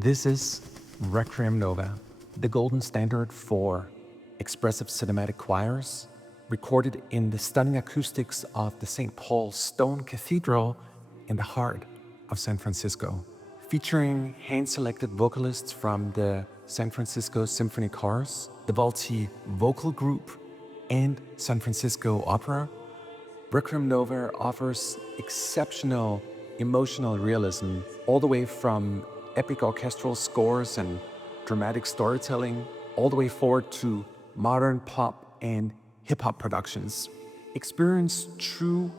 This is Requiem Nova, the golden standard for expressive cinematic choirs, recorded in the stunning acoustics of the St. Paul's stone cathedral in the heart of San Francisco, featuring hand-selected vocalists from the San Francisco Symphony Chorus, the Volti Group, and San Francisco Opera. Requiem Nova offers exceptional emotional realism, all the way from epic orchestral scores and dramatic storytelling, all the way forward to modern pop and hip-hop productions. Experience true,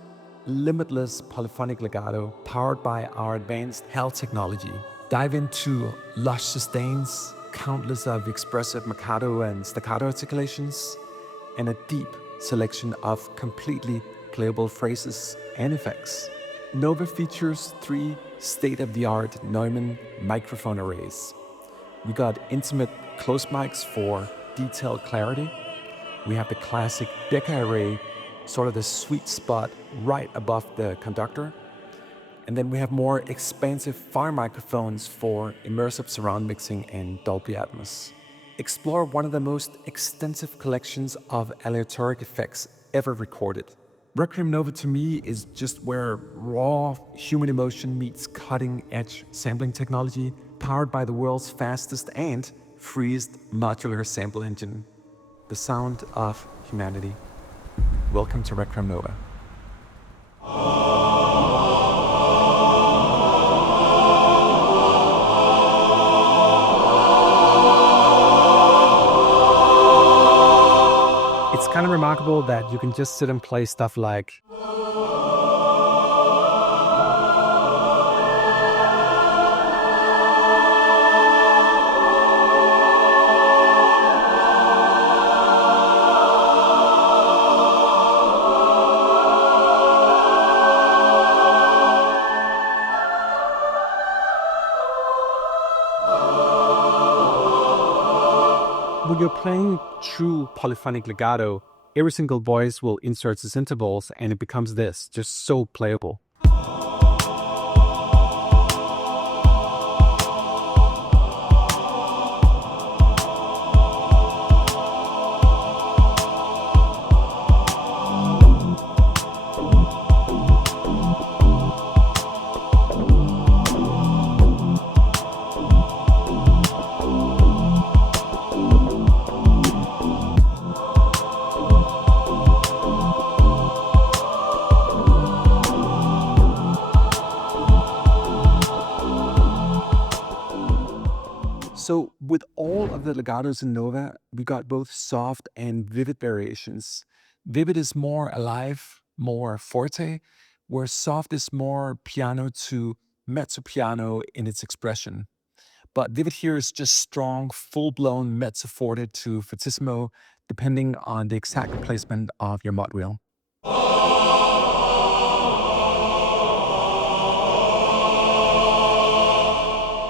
limitless polyphonic legato powered by our advanced H.A.L technology. Dive into lush sustains, countless of expressive marcato and staccato articulations, and a deep selection of completely playable phrases and effects. Nova features 3 state-of-the-art Neumann microphone arrays. We got intimate close mics for detailed clarity. We have the classic Deca array, sort of the sweet spot right above the conductor. And then we have more expansive far microphones for immersive surround mixing and Dolby Atmos. Explore one of the most extensive collections of aleatoric effects ever recorded. Requiem Nova to me is just where raw human emotion meets cutting-edge sampling technology powered by the world's fastest and freest modular sample engine. The sound of humanity. Welcome to Requiem Nova. It's kind of remarkable that you can just sit and play stuff like when you're playing true polyphonic legato, every single voice will insert its intervals and it becomes this, just so playable. So with all of the legatos in Nova, we got both soft and vivid variations. Vivid is more alive, more forte, where soft is more piano to mezzo piano in its expression. But vivid here is just strong, full-blown mezzo forte to fortissimo, depending on the exact placement of your mod wheel.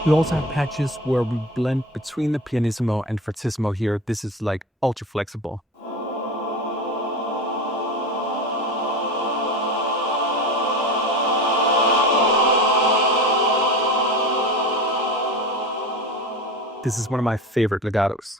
We also have patches where we blend between the pianissimo and fortissimo here. This is like ultra flexible. This is one of my favorite legatos.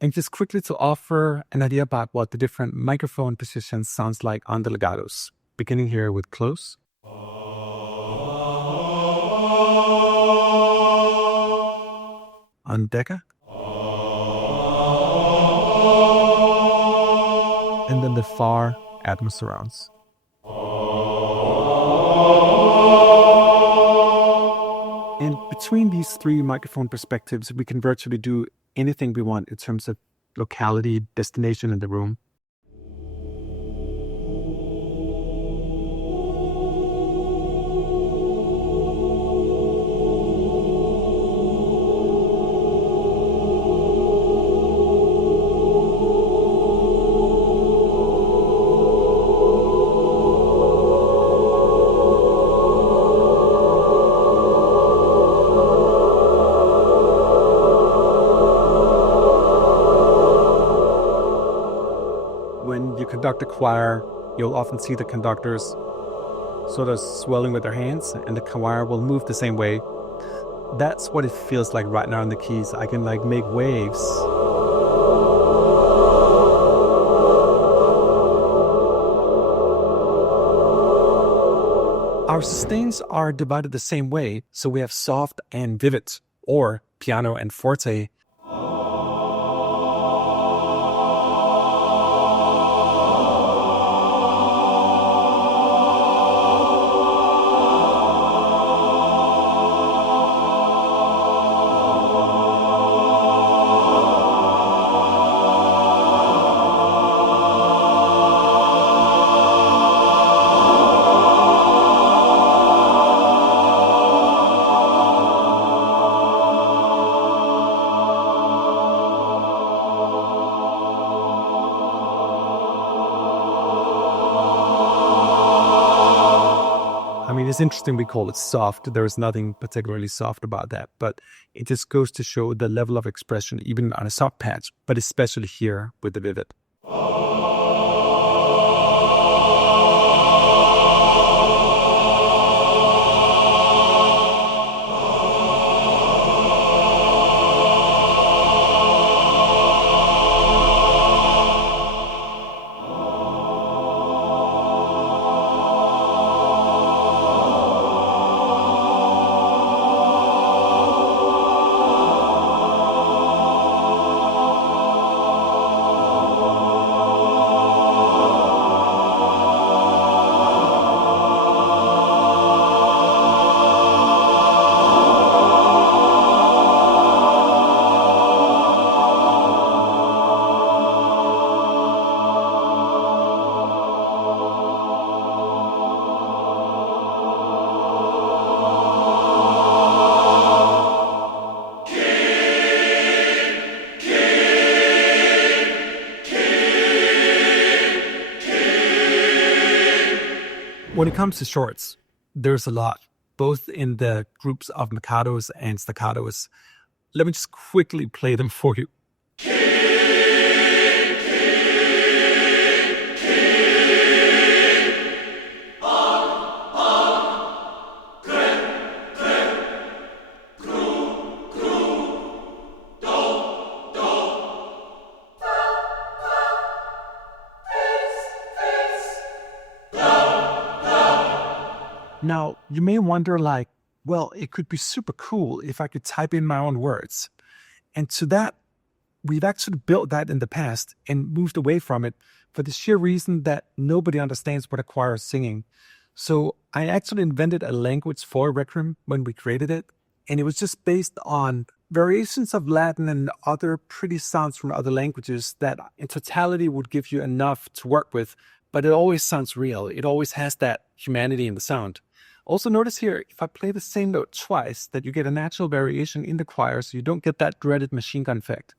And just quickly to offer an idea about what the different microphone positions sounds like on the legatos, beginning here with close. On Deca. And then the far Atmos surrounds. And between these 3 microphone perspectives, we can virtually do anything we want in terms of locality, destination in the room. When you conduct a choir, you'll often see the conductors sort of swelling with their hands, and the choir will move the same way. That's what it feels like right now in the keys. I can like make waves. Our sustains are divided the same way, so we have soft and vivid, or piano and forte. It's interesting we call it soft. There is nothing particularly soft about that, but it just goes to show the level of expression even on a soft patch, but especially here with the vivid. When it comes to shorts, there's a lot, both in the groups of marcatos and staccatos. Let me just quickly play them for you. Now, you may wonder like, well, it could be super cool if I could type in my own words. And to that, we've actually built that in the past and moved away from it for the sheer reason that nobody understands what a choir is singing. So I actually invented a language for Requiem when we created it. And it was just based on variations of Latin and other pretty sounds from other languages that in totality would give you enough to work with. But it always sounds real. It always has that humanity in the sound. Also notice here, if I play the same note twice, that you get a natural variation in the choir, so you don't get that dreaded machine gun effect.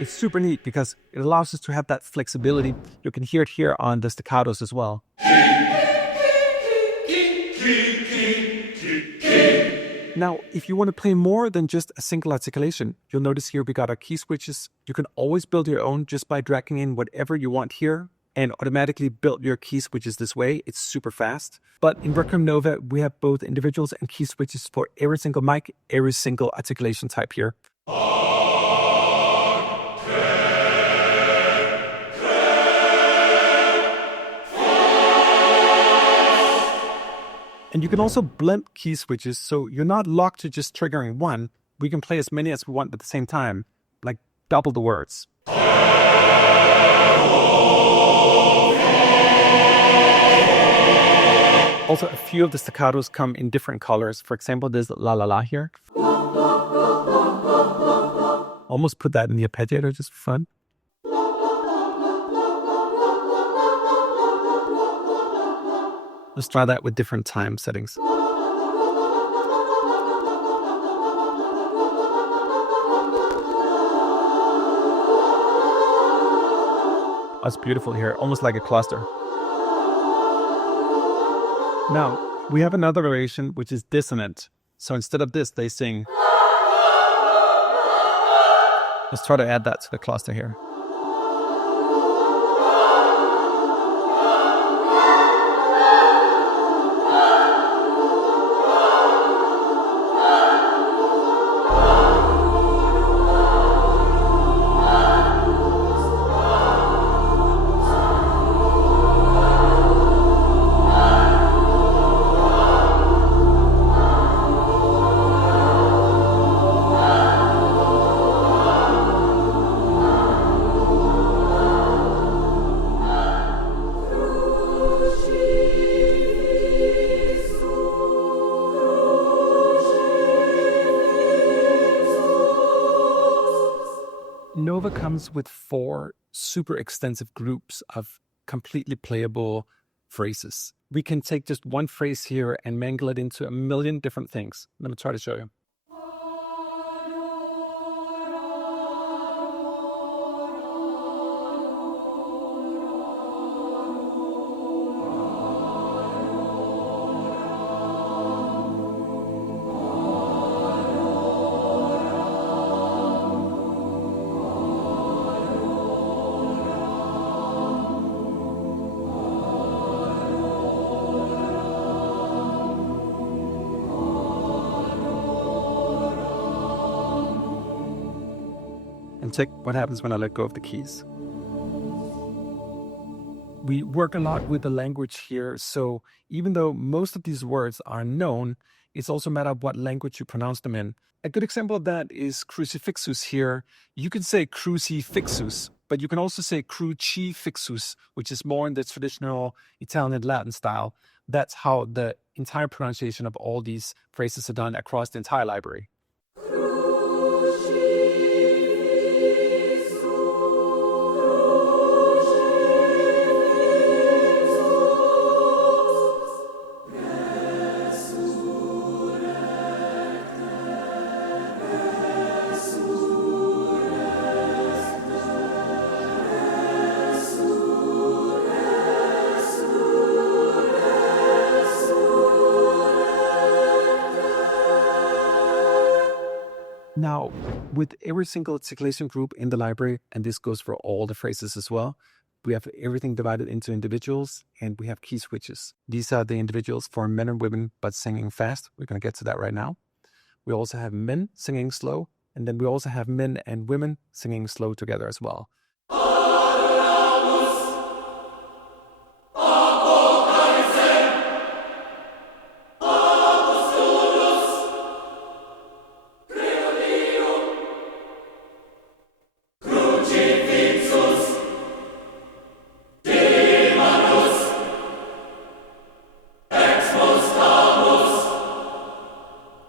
It's super neat because it allows us to have that flexibility. You can hear it here on the staccatos as well. Now, if you want to play more than just a single articulation, you'll notice here we got our key switches. You can always build your own just by dragging in whatever you want here and automatically build your key switches this way. It's super fast. But in Requiem Nova, we have both individuals and key switches for every single mic, every single articulation type here. And you can also blend key switches, so you're not locked to just triggering one. We can play as many as we want at the same time, like double the words. Also, a few of the staccatos come in different colors. For example, there's la la la here. Almost put that in the arpeggiator just for fun. Let's try that with different time settings. That's beautiful here, almost like a cluster. Now, we have another variation which is dissonant. So instead of this, they sing. Let's try to add that to the cluster here. Nova comes with 4 super extensive groups of completely playable phrases. We can take just one phrase here and mangle it into a million different things. Let me try to show you. And check what happens when I let go of the keys. We work a lot with the language here, so even though most of these words are known, it's also a matter of what language you pronounce them in. A good example of that is crucifixus here. You can say crucifixus, but you can also say crucifixus, which is more in the traditional Italian and Latin style. That's how the entire pronunciation of all these phrases are done across the entire library. Now, with every single articulation group in the library, and this goes for all the phrases as well, we have everything divided into individuals, and we have key switches. These are the individuals for men and women, but singing fast. We're going to get to that right now. We also have men singing slow, and then we also have men and women singing slow together as well.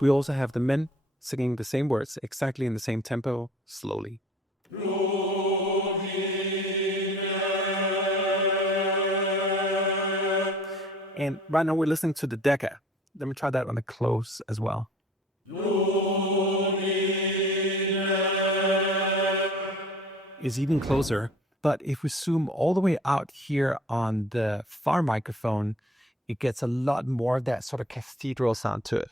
We also have the men singing the same words exactly in the same tempo, slowly. And right now we're listening to the deca. Let me try that on the close as well. It's even closer, but if we zoom all the way out here on the far microphone, it gets a lot more of that sort of cathedral sound to it.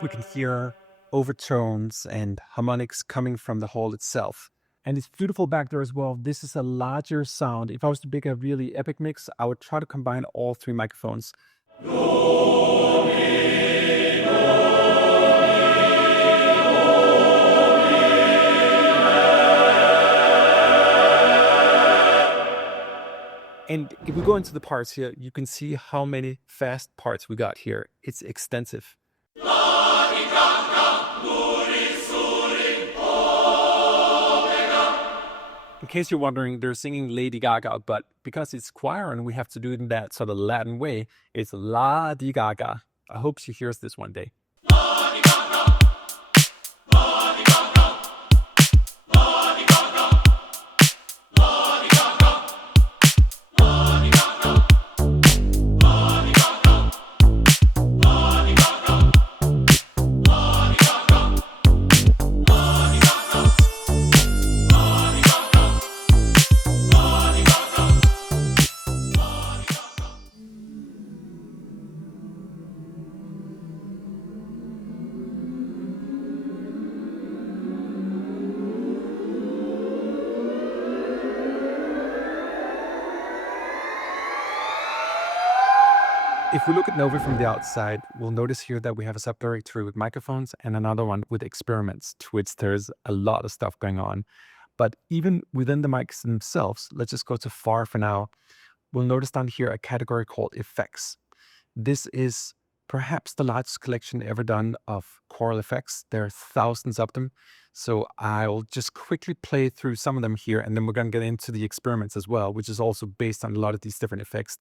We can hear overtones and harmonics coming from the hall itself. And it's beautiful back there as well. This is a larger sound. If I was to make a really epic mix, I would try to combine all 3 microphones. And if we go into the parts here, you can see how many fast parts we got here. It's extensive. In case you're wondering, they're singing Lady Gaga, but because it's choir and we have to do it in that sort of Latin way, it's La di Gaga. I hope she hears this one day. If we look at Nova from the outside, we'll notice here that we have a subdirectory with microphones and another one with experiments, to which there's a lot of stuff going on. But even within the mics themselves, let's just go to far for now. We'll notice down here a category called effects. This is perhaps the largest collection ever done of choral effects. There are thousands of them. So I'll just quickly play through some of them here, and then we're going to get into the experiments as well, which is also based on a lot of these different effects.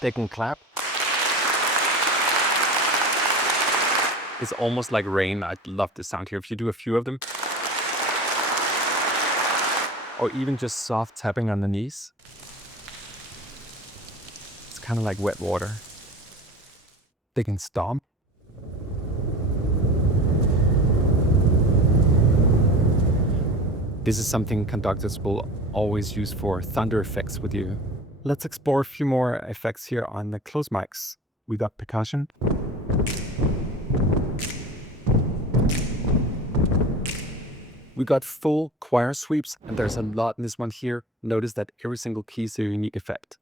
They can clap. It's almost like rain. I love the sound here. If you do a few of them, or even just soft tapping on the knees, it's kind of like wet water. They can stomp. This is something conductors will always use for thunder effects with you. Let's explore a few more effects here on the closed mics. We got percussion. We got full choir sweeps, and there's a lot in this one here. Notice that every single key is a unique effect.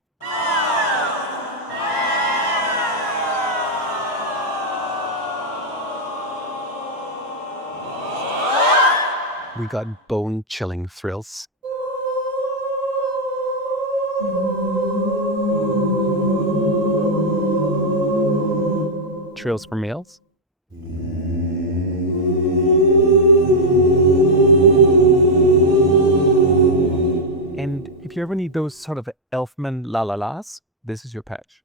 We got bone-chilling thrills. Trills for males. And if you ever need those sort of Elfman la-la-las, this is your patch.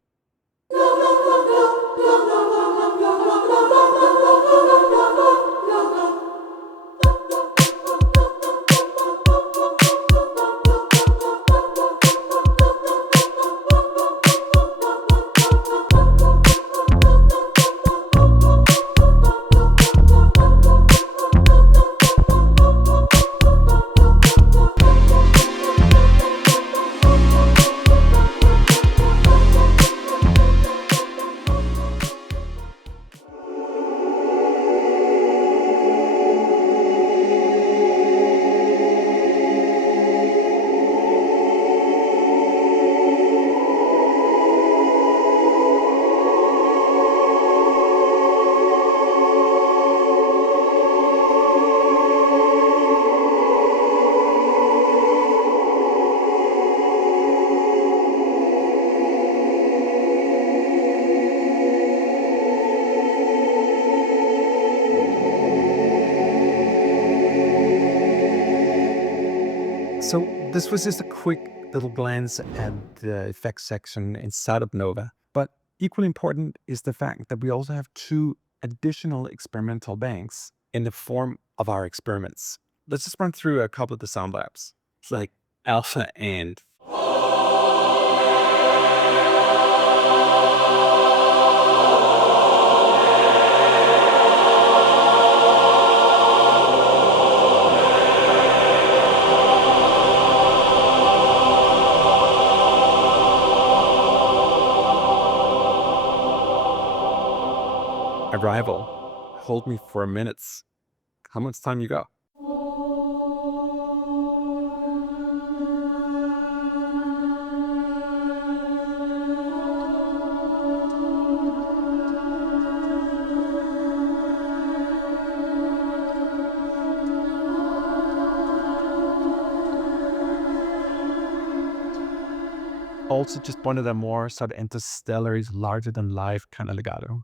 So this was just a quick little glance at the effects section inside of Nova. But equally important is the fact that we also have two additional experimental banks in the form of our experiments. Let's just run through a couple of the sound labs. It's like alpha and. Arrival. Hold me for a minute. How much time you got? also just wanted a more sort of interstellar, larger than life kind of legato.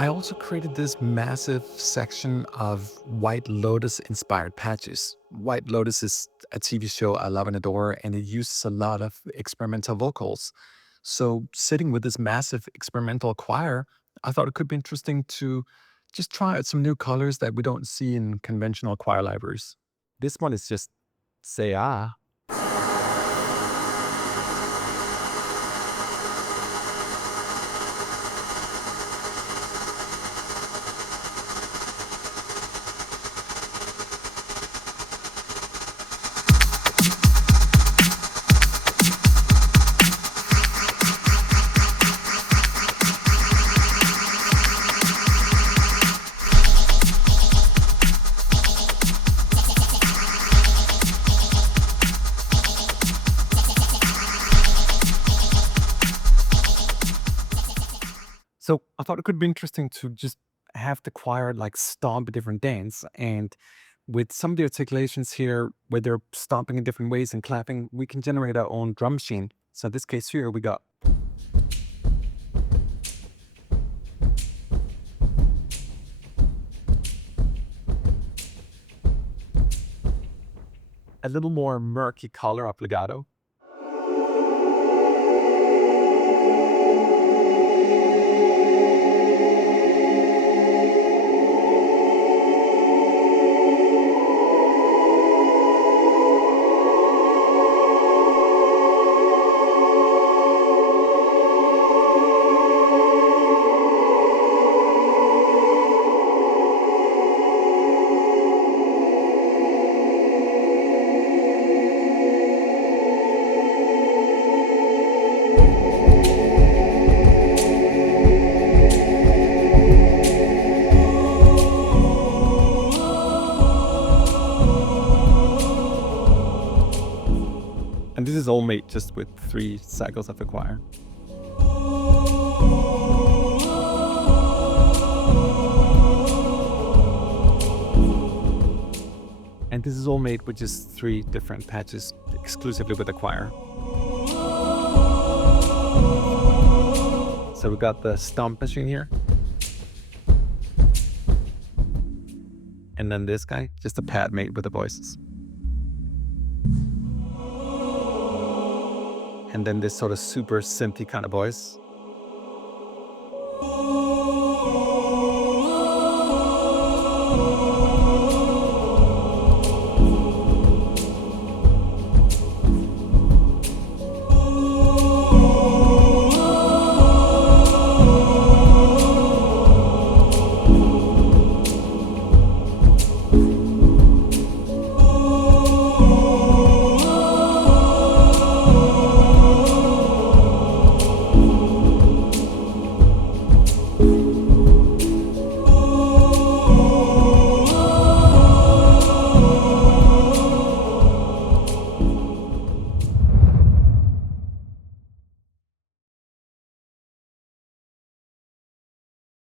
I also created this massive section of White Lotus inspired patches. White Lotus is a TV show I love and adore, and it uses a lot of experimental vocals. So, sitting with this massive experimental choir, I thought it could be interesting to just try out some new colors that we don't see in conventional choir libraries. This one is just say ah. So I thought it could be interesting to just have the choir like stomp a different dance. And with some of the articulations here, where they're stomping in different ways and clapping, we can generate our own drum machine. So in this case here, we got a little more murky color of legato. And this is all made just with 3 cycles of the choir. And this is all made with just 3 different patches exclusively with the choir. So we got the stomp machine here. And then this guy, just a pad made with the voices. And then this sort of super synthy kind of voice.